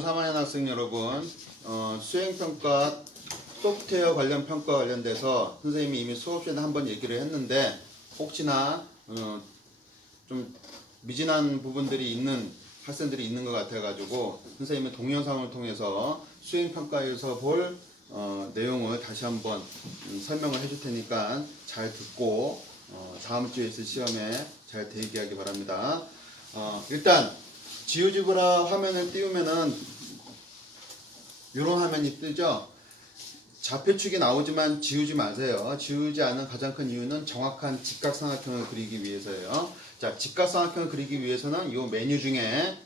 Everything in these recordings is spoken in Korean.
3학년 학생 여러분, 수행평가 소프트웨어 관련 평가 관련돼서 선생님이 이미 수업 시간에 한번 얘기를 했는데 혹시나 좀 미진한 부분들이 있는 학생들이 있는 것 같아가지고 선생님의 동영상을 통해서 수행평가에서 볼 내용을 다시 한번 설명을 해줄 테니까 잘 듣고 다음 주에 있을 시험에 잘 대기하기 바랍니다. 일단 지우지브라 화면을 띄우면은 이런 화면이 뜨죠. 좌표축이 나오지만 지우지 마세요. 지우지 않은 가장 큰 이유는 정확한 직각삼각형을 그리기 위해서예요. 자, 직각삼각형을 그리기 위해서는 이 메뉴 중에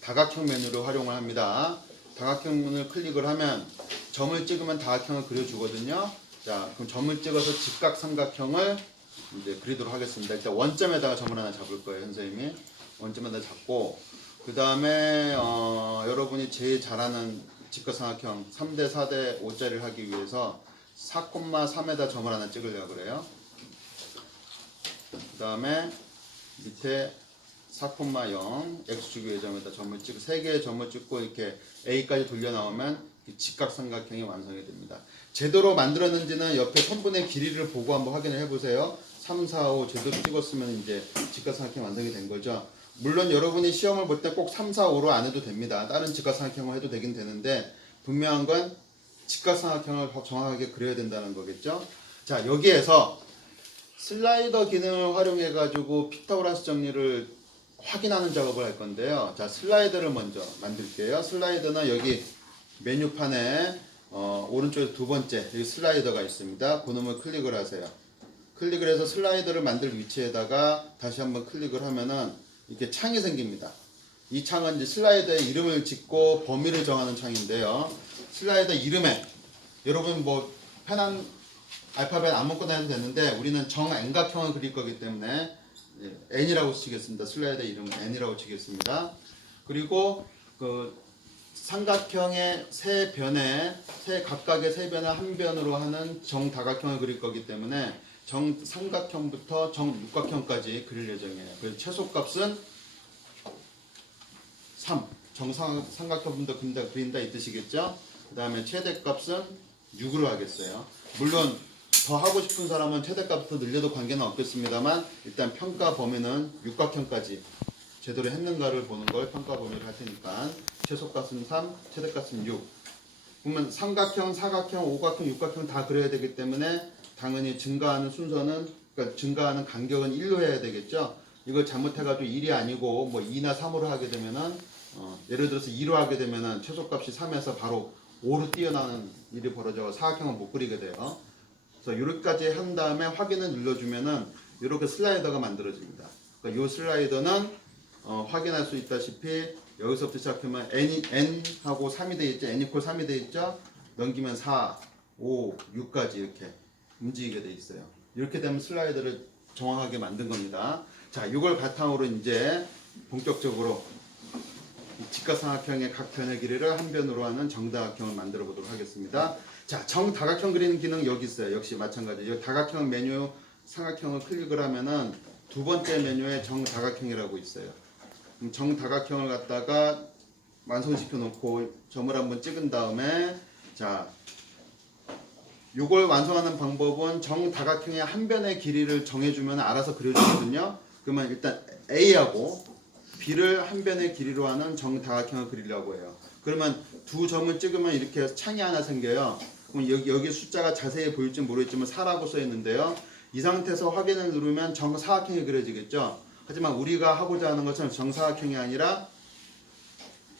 다각형 메뉴를 활용을 합니다. 다각형을 클릭을 하면 점을 찍으면 다각형을 그려주거든요. 자, 그럼 점을 찍어서 직각삼각형을 이제 그리도록 하겠습니다. 일단 원점에다가 점을 하나 잡을 거예요, 선생님이. 원점에다 잡고 그 다음에 여러분이 제일 잘하는 직각삼각형 3대 4대 5짜리를 하기 위해서 4,3에다 점을 하나 찍으려고 그래요. 그 다음에 밑에 4,0 x축의 점에다 점을 찍고 3개의 점을 찍고 이렇게 A까지 돌려 나오면 직각삼각형이 완성이 됩니다. 제대로 만들었는지는 옆에 선분의 길이를 보고 한번 확인을 해보세요. 3, 4, 5 제대로 찍었으면 이제 직각삼각형이 완성이 된 거죠. 물론 여러분이 시험을 볼 때 꼭 3, 4, 5로 안 해도 됩니다. 다른 직각삼각형을 해도 되긴 되는데 분명한 건 직각삼각형을 정확하게 그려야 된다는 거겠죠. 자, 여기에서 슬라이더 기능을 활용해 가지고 피타고라스 정리를 확인하는 작업을 할 건데요. 자, 슬라이더를 먼저 만들게요. 슬라이더는 여기 메뉴판에 오른쪽에 두 번째 여기 슬라이더가 있습니다. 그놈을 클릭을 하세요. 클릭을 해서 슬라이더를 만들 위치에다가 다시 한번 클릭을 하면은 이렇게 창이 생깁니다. 이 창은 이제 슬라이더의 이름을 짓고 범위를 정하는 창인데요. 슬라이더 이름에 여러분 뭐 편한 알파벳 아무거나 해도 되는데 우리는 정앵각형을 그릴 거기 때문에 N이라고 치겠습니다. 슬라이더 이름은 N이라고 치겠습니다. 그리고 그 삼각형의 세 변에 각각의 세 변을 한 변으로 하는 정다각형을 그릴 거기 때문에 정삼각형부터 정육각형까지 그릴 예정이에요. 그래서 최소값은 3. 정삼각형부터 그린다 이 뜻이겠죠. 그 다음에 최대값은 6으로 하겠어요. 물론 더 하고 싶은 사람은 최대값부터 늘려도 관계는 없겠습니다만 일단 평가 범위는 육각형까지 제대로 했는가를 보는 걸 평가 범위를 할 테니까 최소값은 3, 최대값은 6. 그러면 삼각형, 사각형, 오각형, 육각형 다 그려야 되기 때문에 당연히 증가하는 순서는 그러니까 증가하는 간격은 1로 해야 되겠죠. 이걸 잘못해가지고 1이 아니고 뭐 2나 3으로 하게 되면은 예를 들어서 2로 하게 되면은 최소값이 3에서 바로 5로 뛰어나는 일이 벌어져 사각형은 못 그리게 돼요. 그래서 이렇게까지 한 다음에 확인을 눌러주면은 이렇게 슬라이더가 만들어집니다. 그러니까 이 슬라이더는 확인할 수 있다시피 여기서부터 시작하면 n하고 3이 돼 있죠. n 이퀄 3이 돼 있죠. 넘기면 4, 5, 6까지 이렇게 움직이게 돼 있어요. 이렇게 되면 슬라이더를 정확하게 만든 겁니다. 자, 이걸 바탕으로 이제 본격적으로 직각삼각형의 각 변의 길이를 한 변으로 하는 정다각형을 만들어 보도록 하겠습니다. 자, 정다각형 그리는 기능 여기 있어요. 역시 마찬가지. 이 다각형 메뉴 삼각형을 클릭을 하면은 두 번째 메뉴에 정다각형이라고 있어요. 정다각형을 갖다가 완성시켜 놓고 점을 한번 찍은 다음에 자, 요걸 완성하는 방법은 정다각형의 한 변의 길이를 정해주면 알아서 그려주거든요. 그러면 일단 A하고 B를 한 변의 길이로 하는 정다각형을 그리려고 해요. 그러면 두 점을 찍으면 이렇게 창이 하나 생겨요. 그럼 여기 숫자가 자세히 보일지 모르겠지만 4라고 써 있는데요. 이 상태에서 확인을 누르면 정사각형이 그려지겠죠. 하지만 우리가 하고자 하는 것은 정사각형이 아니라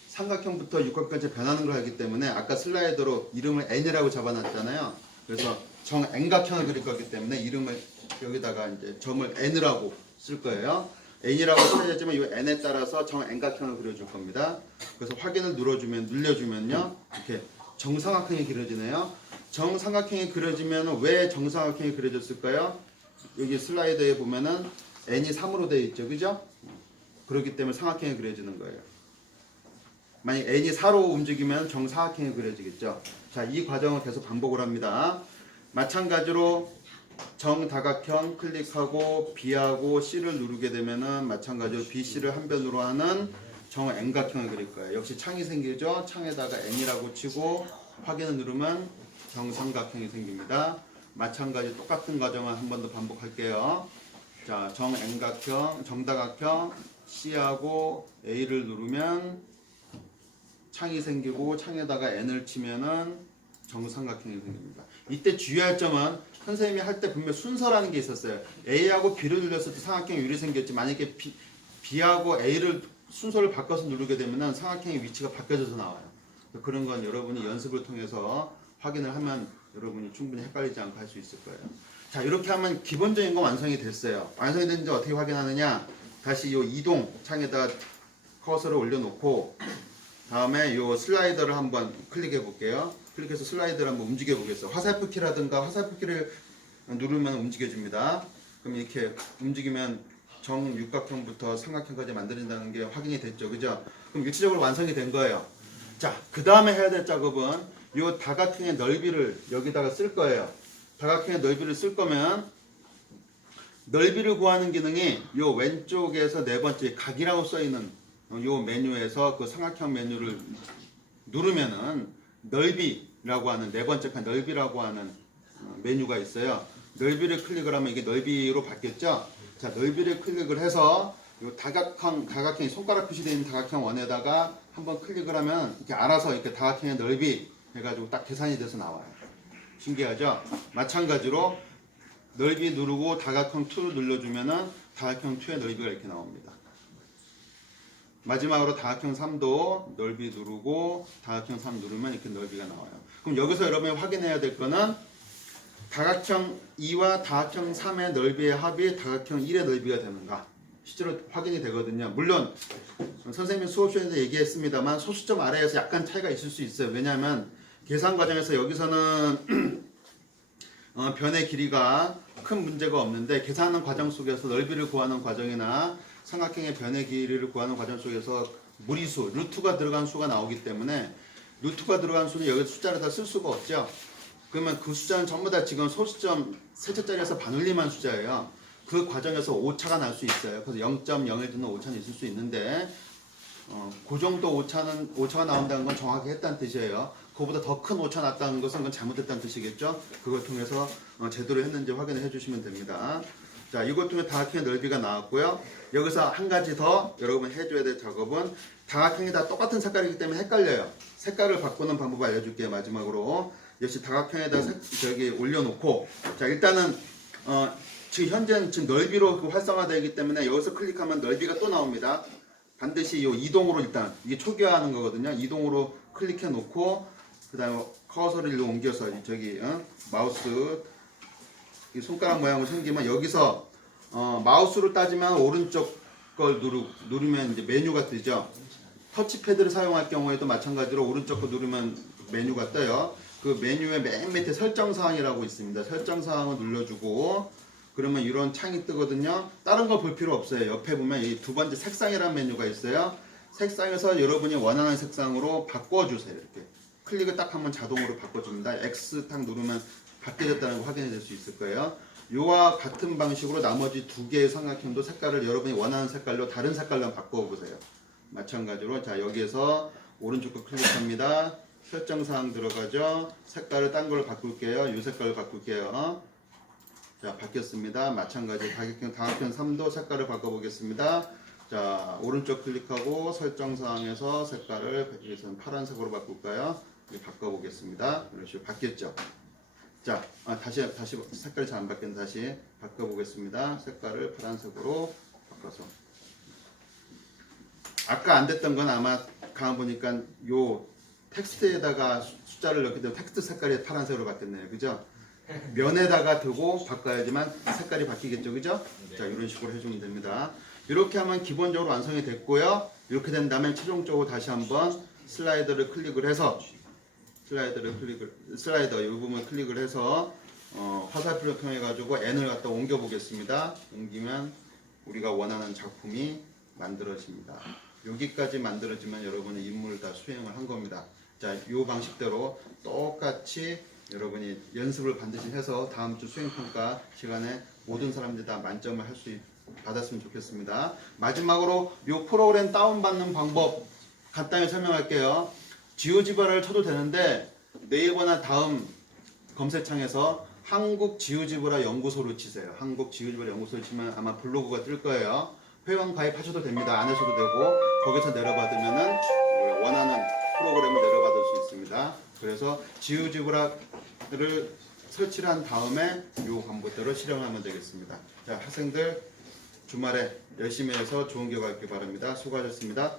삼각형부터 육각형까지 변하는 걸 하기 때문에 아까 슬라이더로 이름을 N이라고 잡아놨잖아요. 그래서 정N각형을 그릴 거기 때문에 이름을 여기다가 이제 점을 N이라고 쓸 거예요. N이라고 써야지만 이 N에 따라서 정N각형을 그려줄 겁니다. 그래서 확인을 눌려주면요. 이렇게 정삼각형이 그려지네요. 정삼각형이 그려지면 왜 정삼각형이 그려졌을까요? 여기 슬라이드에 보면은 N이 3으로 되어 있죠. 그죠? 그렇기 때문에 삼각형이 그려지는 거예요. 만약 N이 4로 움직이면 정사각형이 그려지겠죠. 자, 이 과정을 계속 반복을 합니다. 마찬가지로 정다각형 클릭하고 B하고 C를 누르게 되면은 마찬가지로 B, C를 한 변으로 하는 정삼각형을 그릴 거예요. 역시 창이 생기죠. 창에다가 n이라고 치고 확인을 누르면 정삼각형이 생깁니다. 마찬가지 똑같은 과정을 한 번 더 반복할게요. 자, 정삼각형, 정다각형 C하고 A를 누르면 창이 생기고 창에다가 n을 치면은 정삼각형이 생깁니다. 이때 주의할 점은 선생님이 할 때 분명 순서라는 게 있었어요. A하고 B를 눌렸을 때 삼각형 유리 생겼지. 만약에 B하고 A를 순서를 바꿔서 누르게 되면 삼각형의 위치가 바뀌어져서 나와요. 그런 건 여러분이 연습을 통해서 확인을 하면 여러분이 충분히 헷갈리지 않고 할 수 있을 거예요. 자, 이렇게 하면 기본적인 건 완성이 됐어요. 완성이 됐는지 어떻게 확인하느냐? 다시 이 이동 창에다 커서를 올려놓고 다음에 이 슬라이더를 한번 클릭해 볼게요. 클릭해서 슬라이더를 한번 움직여 보겠어요. 화살표 키라든가 화살표 키를 누르면 움직여집니다. 그럼 이렇게 움직이면 정육각형부터 삼각형까지 만들어진다는 게 확인이 됐죠. 그죠? 그럼 일치적으로 완성이 된 거예요. 자, 그 다음에 해야 될 작업은 이 다각형의 넓이를 여기다가 쓸 거예요. 다각형의 넓이를 쓸 거면 넓이를 구하는 기능이 이 왼쪽에서 네 번째 각이라고 써 있는 이 메뉴에서 그 삼각형 메뉴를 누르면은 넓이라고 하는 네 번째 칸 넓이라고 하는 메뉴가 있어요. 넓이를 클릭을 하면 이게 넓이로 바뀌었죠. 자, 넓이를 클릭을 해서 이 다각형이 손가락 표시되어 있는 다각형 원에다가 한번 클릭을 하면 이렇게 알아서 이렇게 다각형의 넓이 해가지고 딱 계산이 돼서 나와요. 신기하죠? 마찬가지로 넓이 누르고 다각형 2를 눌러주면은 다각형 2의 넓이가 이렇게 나옵니다. 마지막으로 다각형 3도 넓이 누르고 다각형 3 누르면 이렇게 넓이가 나와요. 그럼 여기서 여러분이 확인해야 될 거는 다각형 2와 다각형 3의 넓이의 합이 다각형 1의 넓이가 되는가? 실제로 확인이 되거든요. 물론 선생님이 수업 시간에도 얘기했습니다만 소수점 아래에서 약간 차이가 있을 수 있어요. 왜냐하면 계산 과정에서 여기서는 변의 길이가 큰 문제가 없는데 계산하는 과정 속에서 넓이를 구하는 과정이나 삼각형의 변의 길이를 구하는 과정 속에서 무리수, 루트가 들어간 수가 나오기 때문에 루트가 들어간 수는 여기 숫자를 다 쓸 수가 없죠. 그러면 그 숫자는 전부 다 지금 소수점 셋째 자리에서 반올림한 숫자예요. 그 과정에서 오차가 날 수 있어요. 그래서 0.01 듣는 오차는 있을 수 있는데 그 정도 오차가 나온다는 건 정확히 했다는 뜻이에요. 그거보다 더 큰 오차 났다는 것은 그건 잘못했다는 뜻이겠죠. 그걸 통해서 제대로 했는지 확인을 해주시면 됩니다. 자, 이것 통해 다각형의 넓이가 나왔고요. 여기서 한 가지 더 여러분 해줘야 될 작업은 다각형이 다 똑같은 색깔이기 때문에 헷갈려요. 색깔을 바꾸는 방법을 알려줄게요. 마지막으로 역시 다각형에다 저기 올려놓고 자, 일단은 지금 현재는 지금 넓이로 활성화되기 때문에 여기서 클릭하면 넓이가 또 나옵니다. 반드시 이 이동으로 일단 이게 초기화하는 거거든요. 이동으로 클릭해 놓고 그 다음에 커서를 일로 옮겨서 저기 마우스 이 손가락 모양으로 생기면 여기서 마우스로 따지면 오른쪽 걸 누르면 이제 메뉴가 뜨죠. 터치패드를 사용할 경우에도 마찬가지로 오른쪽 거 누르면 메뉴가 떠요. 그 메뉴의 맨 밑에 설정사항이라고 있습니다. 설정사항을 눌러주고 그러면 이런 창이 뜨거든요. 다른 거 볼 필요 없어요. 옆에 보면 이 두 번째 색상이라는 메뉴가 있어요. 색상에서 여러분이 원하는 색상으로 바꿔주세요. 이렇게 클릭을 딱 하면 자동으로 바꿔줍니다. X 딱 누르면 바뀌어졌다는 걸 확인해 줄 수 있을 거예요. 이와 같은 방식으로 나머지 두 개의 삼각형도 색깔을 여러분이 원하는 색깔로 다른 색깔로 바꿔보세요. 마찬가지로 자 여기에서 오른쪽 거 클릭합니다. 설정사항 들어가죠. 색깔을 딴 걸로 바꿀게요. 이 색깔로 바꿀게요. 자 바뀌었습니다. 마찬가지 다각형 3도 색깔을 바꿔보겠습니다. 자 오른쪽 클릭하고 설정사항에서 색깔을 여기서는 파란색으로 바꿀까요? 바꿔보겠습니다. 이런 식으로 바뀌었죠. 자 다시 색깔이 잘 안 바뀌었는데 다시 바꿔보겠습니다. 색깔을 파란색으로 바꿔서 아까 안 됐던 건 아마 가만 보니까 요 텍스트에다가 숫자를 넣게 되면 텍스트 색깔이 파란색으로 바뀌었네요. 그죠? 면에다가 두고 바꿔야지만 색깔이 바뀌겠죠. 그죠? 자 이런 식으로 해주면 됩니다. 이렇게 하면 기본적으로 완성이 됐고요. 이렇게 된 다음에 최종적으로 다시 한번 슬라이더를 클릭을 해서 슬라이더 이 부분을 클릭을 해서 화살표를 통해 가지고 n을 갖다 옮겨 보겠습니다. 옮기면 우리가 원하는 작품이 만들어집니다. 여기까지 만들어지면 여러분의 임무를 다 수행을 한 겁니다. 자, 이 방식대로 똑같이 여러분이 연습을 반드시 해서 다음 주 수행평가 시간에 모든 사람들이 다 만점을 할 수 받았으면 좋겠습니다. 마지막으로 이 프로그램 다운받는 방법 간단히 설명할게요. 지오지브라를 쳐도 되는데 네이버나 다음 검색창에서 한국 지오지브라 연구소를 치세요. 한국 지오지브라 연구소를 치면 아마 블로그가 뜰 거예요. 회원 가입하셔도 됩니다. 안 하셔도 되고 거기서 내려받으면은 원하는 프로그램을 내려받을 수 있습니다. 그래서 지오지브라를 설치를 한 다음에 이 방법대로 실행하면 되겠습니다. 자, 학생들 주말에 열심히 해서 좋은 결과 있길 바랍니다. 수고하셨습니다.